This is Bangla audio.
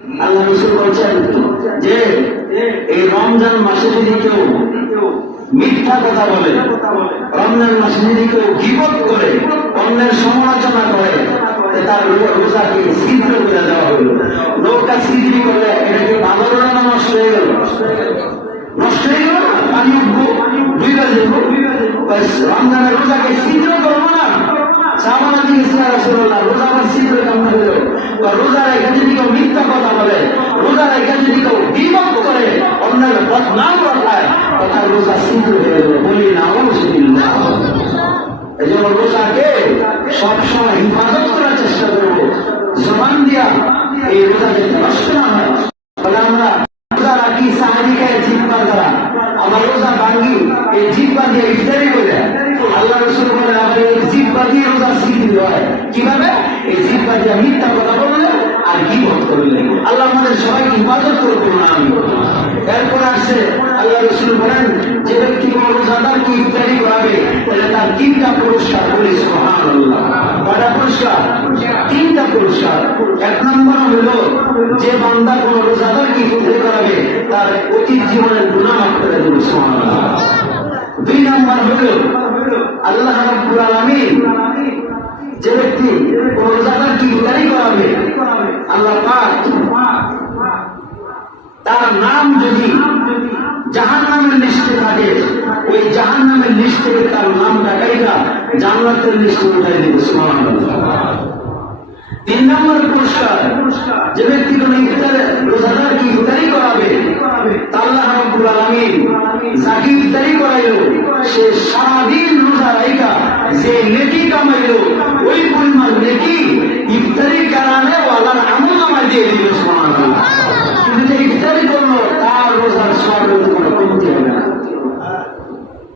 আল্লাহ রাসূল বলছেন যে এই রমজান মাসে যদি কেউ মিথ্যা কথা বলে, রমজান মাসে যদি কেউ গীবত করে, অন্যের সমালোচনা করে, তার রোজাকে ছিদ্র করে দেওয়া হলো। লোকটা ছিদ্র করলে এটা কি ভালো না নষ্ট হয়ে গেল? নষ্ট হয়ে গেল না, পানি উঠবো, ডুইবা যাবো। রমজানের রোজাকে ছিদ্র করবো না। সাহাবারা জিজ্ঞেস করে, রাসূলুল্লাহ, রোজা আবার ছিদ্র কেমন হলো? রোজা রেখে যদি কেউ মিথ্যা কথা বলে, রোজা রেখে যদি কেউ গীবত করে, অন্যের বদনাম রটায়, তার রোজা ছিদ্র হয়ে গেল। বলি না, আলহামদুলিল্লাহ। এই জন্য রোজাকে সবসময় হিফাজত করার চেষ্টা করবো, জবান দিয়া এই রোজা যাতে নষ্ট না হয়। তাহলে আমরা রোজা রাখি সাহারি খায় জিব্বা দ্বারা, আবার রোজা ভাঙ্গি এই জিব্বা দিয়ে ইফতারি করে। আল্লাহ রাসূল বলেন, আবার এই জিব্বা দিয়ে রোজা ছিদ্র হয়। কিভাবে? এই জিব্বা দিয়ে মিথ্যা কথা বললে আর গীবত করলে। আল্লাহ আমাদের সবাইকে হিফাজত করবো না। আমি এরপর আসছে আল্লাহ রাসূল বলেন, যে ব্যক্তি কোন রোজাদারকে ইফতারি করাবে তাহলে তার তিনটা পুরস্কার। বলি সুবহানাল্লাহ। কয়টা পুরস্কার? তিনটা পুরস্কার। এক নম্বর হলো, যে বান্দা কোন রোজাদারকে ইফতারি করাবে তার অতীত জীবনের গুনাহ মাফ করে দেবে। সুবহানাল্লাহ। দুই নম্বর হলো, আল্লাহ রাব্বুল আলামিন যে ব্যক্তি কোন রোজাদারকে ইফতারি করাবে, আল্লাহ পাক তার নাম যদি জাহান্নামের লিস্টে থাকে, ওই জাহান্নামের লিস্ট থেকে তার নামটা কাইটা জান্নাতের লিস্টে উঠাই দেবে। সুবহানাল্লাহ। তিন নম্বর পুরস্কার, যে ব্যক্তি কোন রোজাদারকে ইফতারি করাবে, আল্লাহ রাব্বুল আলামিন যাকে ইফতারি করাইলো সে সারাদিন রোজা রাখা যে নেকি কামাইলো, ওই পরিমাণ নেকি ইফতারি কারণে ওয়ালার আমল নামায় দিয়ে দিবে। সুবহানাল্লাহ।